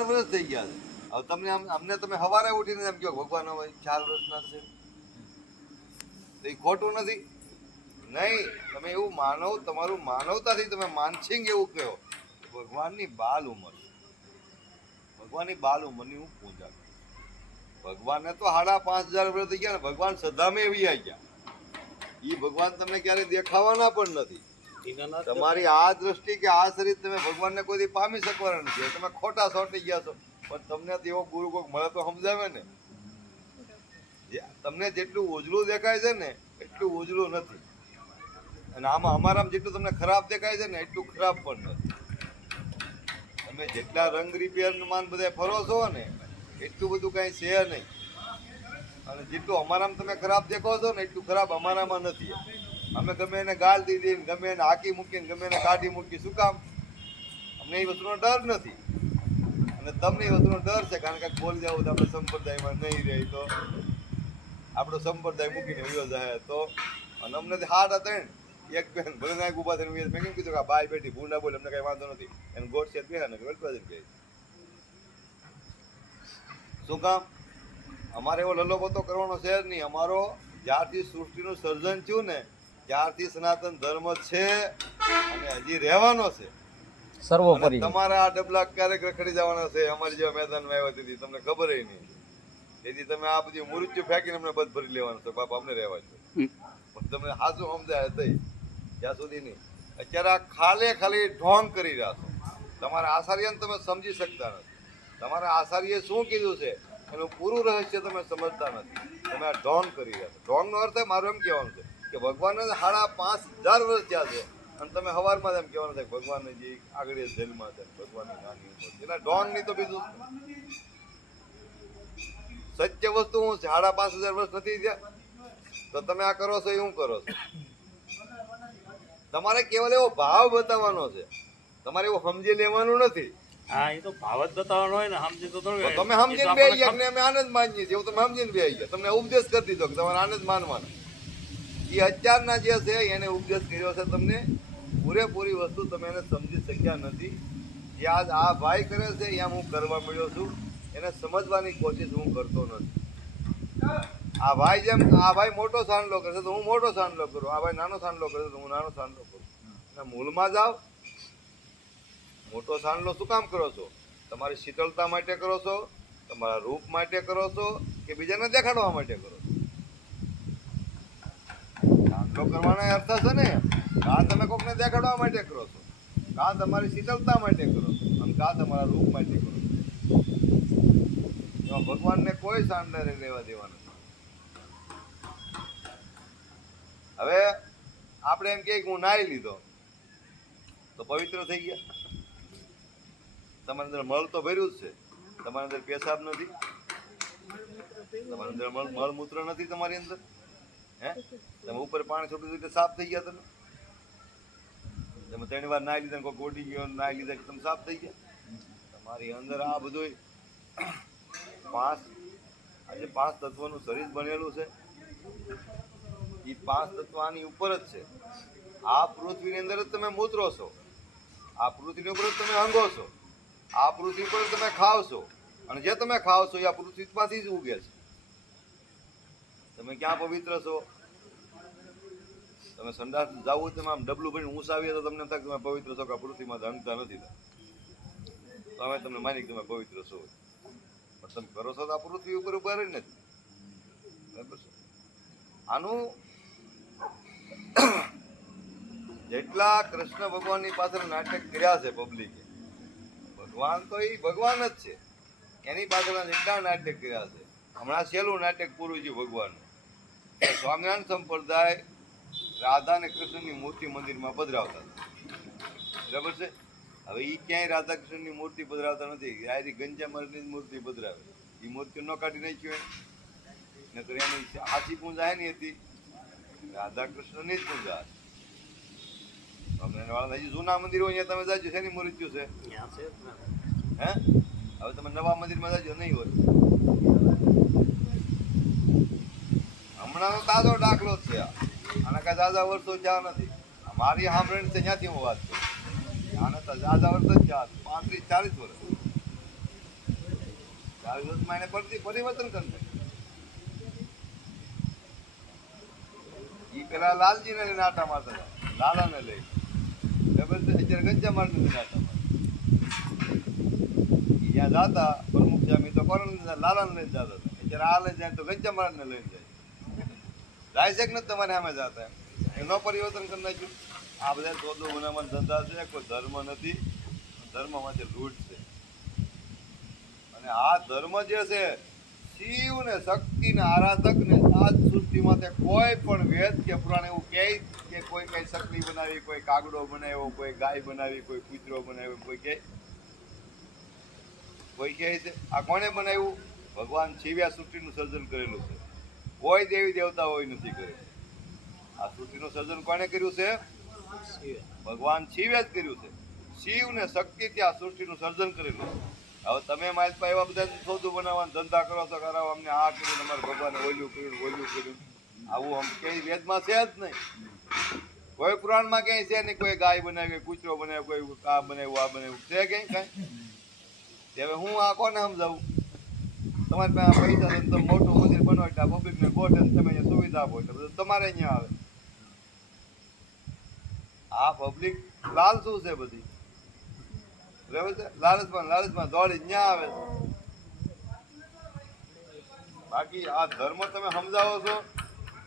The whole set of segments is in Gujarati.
4 વર્ષ થઈ ગયા છે. હવે તમને અમને તમે સવારે ઉઠીને એમ કહો ભગવાન હવે 4 વર્ષના છે, તો એ ખોટું નથી. નહીં, તમે એવું માનવ, તમારું માનવતાથી તમે માનસિંગ એવું કહો ભગવાનની બાલ ઉંમર, ભગવાનની બાલ ઉંમરની હું પૂજા કરું. ભગવાનને તો 5,500 વર્ષ થઈ ગયા ને, ભગવાન સદામે એવી આવી ગયા. એ ભગવાન તમને ક્યારે દેખાવાના પણ નથી. તમારી આ દ્રષ્ટિ કે આ શરીર તમે ભગવાનને કોઈ પામી શકવાના નથી. તમે ખોટા સોટી ગયા છો. પણ તમને એવો ગુરુ કોક મળે તો સમજાવે ને. તમને જેટલું ઉજળું દેખાય છે ને એટલું ઉજળું નથી, અને આમાં અમારામાં જેટલું તમને ખરાબ દેખાય છે ને એટલું ખરાબ પણ નથી. તમે જેટલા રંગ રિપેર માન બધા ફરો છો ને એટલું બધું કઈ છે નહીં, અને જેટલું અમારામાં તમે ખરાબ દેખો છો ને એટલું ખરાબ અમારામાં નથી. અમે ગમે એને ગાળ દીધી, ગમે એને હાકી મૂકીને ગમે એને કાઢી મૂકી, શું કામ? અમને એ વસ્તુનો ડર નથી, અને તમને એ વસ્તુનો ડર છે. કારણ કે બોલી જાવ તો આપણે સંપ્રદાયમાં નહીં રહે તો આપણો સંપ્રદાય મૂકીને વિયો જાય તો. અને અમને હાથ હતા એક બેન ભલે ના ઉભા થઈને મેં કેમ કીધું કે બાય બેઠી ભૂંડા બોલે, અમને કઈ વાંધો નથી, એને ગોટ છે બે ને વેલપા જઈને કહે. શું કામ? અમારે એવો લલ્લોબતો કરવાનો છે જ નહીં. અમારો જ્યારથી સૃષ્ટિનું સર્જન થયું ને ત્યારથી સનાતન ધર્મ છે અને હજી રહેવાનો છે સર્વોપરી. તમારા આ ડબલા ક્યારેક રખડી જવાના છે. અમારી જેવા મેદાનમાં આવ્યા હતી તમને ખબર નહીં. તેથી તમે આ બધી મૃત્યુ ફેંકીને અમને બધ ભરી લેવાનું છે. બાપ અમને રહેવા છે. પણ તમને હાજુ સમજાય થઈ ત્યાં સુધી નહીં. અત્યારે આ ખાલી ઢોંગ કરી રહ્યા છો. તમારા આચાર્યને તમે સમજી શકતા નથી. તમારા આચાર્યએ શું કીધું છે એનું પૂરું રહસ્ય તમે સમજતા નથી. તમે આ ઢોંગ કરી રહ્યા છો. ઢોંગનો અર્થ મારું એમ કહેવાનું છે કે ભગવાનને 5,500 વર્ષ થયા છે, અને તમે સવારમાં એમ કહેવાનું છે કે ભગવાનને જે આગળ જન્મ છે ભગવાનની નાની ઉંમર, એટલે ઢોંગ નહીં તો બીજું સત્ય વસ્તુ હું 5,500 વર્ષ નથી થયા. તો તમે આ કરો છો એ શું કરો છો? તમારે કેવલ એવો ભાવ બતાવવાનો છે, તમારે એવું સમજી લેવાનું નથી. હા, એ તો ભાવ જ બતાવવાનો હોય ને, સમજી તો તમે સમજીને બે ગયા ને અમે આનંદ માનીએ છીએ. તમે સમજીને બે ગયા, તમને ઉપદેશ કરી દીધો કે તમારે આનંદ માનવાનો. એ અત્યારના જે છે એને ઉપદેશ કર્યો છે તમને. પૂરેપૂરી વસ્તુ તમે એને સમજી શક્યા નથી. જે આજ આ ભાઈ કરે છે એમ હું કરવા મળ્યો છું. એને સમજવાની કોશિશ હું કરતો નથી. આ ભાઈ જેમ આ ભાઈ મોટો સાંડલો કરશે તો હું મોટો સાંડલો કરું, આ ભાઈ નાનો સાંડલો કરશે તો હું નાનો સાંડલો કરું. અને મૂળમાં જાઓ. મોટો સાંડલો શું કામ કરો છો? તમારી શીતળતા માટે કરો છો, તમારા રૂપ માટે કરો છો, કે બીજાને દેખાડવા માટે કરો છો? સાંડલો કરવાનો અર્થ છે ને કાં તમે કોકને દેખાડવા માટે કરો છો, કાં તમારી શીતળતા માટે કરો છો, અને કાં તમારા રૂપ માટે કરો છો. એમાં ભગવાનને કોઈ સાંડલે લેવા દેવા નથી. હવે આપણે એમ કે હું નાહી લીધો તો પવિત્ર થઈ ગયા. તમારી અંદર મળ તો ભર્યું જ છે. તમારી અંદર પેશાબ નથી, તમારી અંદર મળમૂત્ર નથી. તમારી અંદર તમે ઉપર પાણી છોડી દીધું સાફ થઈ ગયા. તમે 3 વાર નાહી લીધા, કોઈ ગોડી ગયો નાહી લીધા કે તમે સાફ થઈ ગયા. તમારી અંદર આ બધું 5 તત્વોનું શરીર બનેલું છે. એ 5 તત્વ આની ઉપર જ છે. આ પૃથ્વીની અંદર જ તમે મૂત્રો છો, આ પૃથ્વીની ઉપર જ તમે હંગો છો, આ પૃથ્વી પર તમે ખાવ છો, અને જે તમે ખાવ છો એ આ પૃથ્વીમાંથી જ ઉગે છે. તમે ક્યાં પવિત્ર છો? તમે સંડાસ જાવું તમે આમ ડબલું ભરીને ઊંચાવીએ તો તમને થાય તમે પવિત્ર છો કે પૃથ્વીમાં હંગતા નથી. તો અમે તમને માની તમે પવિત્ર છો, પણ તમે કરો છો તો આ પૃથ્વી ઉપર ઉભા રહી નથી. બરાબર છે? આનું જેટલા કૃષ્ણ ભગવાનની પાછળ નાટક કર્યા છે પબ્લિકે, ભગવાન તો એ ભગવાન જ છે. એની પાછળ જેટલા નાટક કર્યા છે. હમણાં છેલ્લું નાટક પૂરું થયું ભગવાનનું. સ્વામિનારાયણ સંપ્રદાય રાધા અને કૃષ્ણની મૂર્તિ મંદિરમાં પધરાવતા હતા. બરાબર છે? હવે એ ક્યાંય રાધા કૃષ્ણની મૂર્તિ પધરાવતા નથી. આયરી ગંજા મહારાજની મૂર્તિ પધરાવે. એ મૂર્તિ ન કાઢી નાખ્યું ને તો એની આછી પૂજા એની હતી, રાધા કૃષ્ણની જ પૂજા. હજી જૂના મંદિરો અહીંયા તમે જાજો શેની મૂર્તિઓ છે? હે, હવે તમે નવા મંદિરમાં જાજો નહીં હોય. હમણાંનો તાજો દાખલો જ છે. આના કાંઈ દાદા વર્ષો જ્યાં નથી. મારી સાંભળણી છે ત્યાંથી હું વાત કરું. આને તો દાદા વર્ષ જ જ્યાં 35-40 વર્ષ. આવી દોસ્તમાં એને પરિવર્તન કરી નાખ્યું. ઈ પેલા લાલજીને લઈને આટા મારતા હતા, લાલાને લઈ બરાબર છે. અત્યારે ગંજામાળને લઈને આટા મારે. ઈ જ્યાં જાતા પ્રમુખ સ્વામી તો કોને લાલાને લઈને જતા હતા. અત્યારે આ લઈને જાય તો ગંજામાળને લઈને જાય. જાય છે કે નથી તમારે સામે જાતા એમ એનો પરિવર્તન કરી નાખ્યું. આ બધા ચોદો ગુનામાં ધંધા છે, કોઈ ધર્મ નથી. ધર્મમાંથી લૂંટ છે. અને આ ધર્મ જે છે શિવ ને શક્તિ ને આરાધક ને આ જ સૃષ્ટિમાં કોઈ પણ વેદ કે પુરાણ એવું કહે કે કોઈ કઈ સકલી બનાવી, કોઈ કાગડો બનાવ્યો, કોઈ ગાય બનાવી, કોઈ કૂતરો બનાવ્યો, કોઈ કહે છે? આ કોને બનાવ્યું? ભગવાન શિવે આ સૃષ્ટિનું સર્જન કરેલું છે. કોઈ દેવી દેવતાઓએ નથી કર્યું. આ સૃષ્ટિનું સર્જન કોને કર્યું છે? ભગવાન શિવે જ કર્યું છે. શિવ ને શક્તિથી આ સૃષ્ટિનું સર્જન કરેલું છે. હવે તમે મારી પાસે એવા બધા સોદું બનાવવાના ધંધા કરો છો, કરાવો અમને આ કર્યું, અમારે ભગવાને ઓલું કર્યું. આવું આમ ક્યાંય વેદમાં છે જ નહીં. કોઈ પુરાણમાં ક્યાંય છે નહીં. કોઈ ગાય બનાવી, કૂતરો બનાવ્યો, કોઈ આ બનાવ્યું, આ બનાવ્યું છે ક્યાંય કાંઈ? હવે હું આ કોને સમજાવું? તમારી પાસે પૈસા છે, તમે મોટું મંદિર બનાવો એટલે પબ્લિકને ગોઠે, તમે અહીંયા સુવિધા આપો એટલે બધું તમારે અહીંયા આવે. આ પબ્લિક લાલચું છે બધી, બરાબર છે. લાલચમાં દોડી ન્યા આવે છે. બાકી આ ધર્મ તમે સમજાવો છો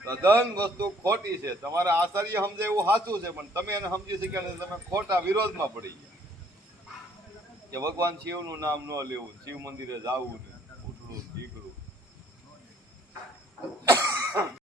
તદ્દન વસ્તુ ખોટી છે. તમારા આચાર્ય સમજે એવું સાચું છે, પણ તમે એને સમજી શક્યા નથી. તમે ખોટા વિરોધમાં પડી ગયા કે ભગવાન શિવનું નામ ન લેવું, શિવ મંદિરે જવું ને ઉઠવું, ઢીકડું.